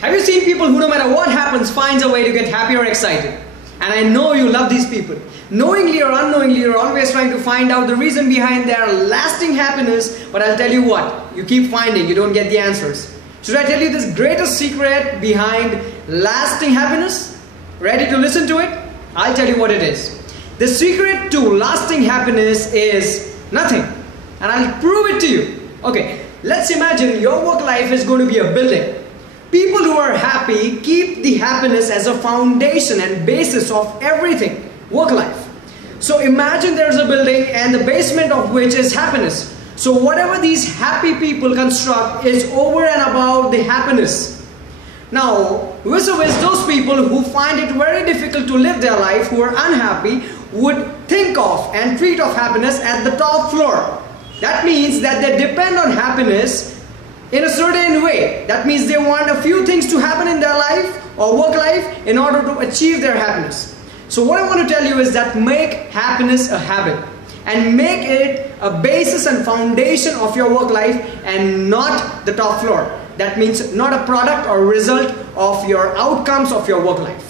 Have you seen people who no matter what happens finds a way to get happy or excited? And I know you love these people. Knowingly or unknowingly, you're always trying to find out the reason behind their lasting happiness, but I'll tell you what, you keep finding, you don't get the answers. Should I tell you this greatest secret behind lasting happiness? Ready to listen to it? I'll tell you what it is. The secret to lasting happiness is nothing. And I'll prove it to you. Okay, let's imagine your work life is going to be a building. People who are happy keep the happiness as a foundation and basis of everything, work life. So imagine there's a building and the basement of which is happiness. So whatever these happy people construct is over and above the happiness. Now, vis-a-vis those people who find it very difficult to live their life, who are unhappy, would think of and treat of happiness at the top floor. That means that they depend on happiness in a certain way. That means they want a few things to happen in their life or work life in order to achieve their happiness. So what I want to tell you is that make happiness a habit and make it a basis and foundation of your work life and not the top floor. That means not a product or result of your outcomes of your work life.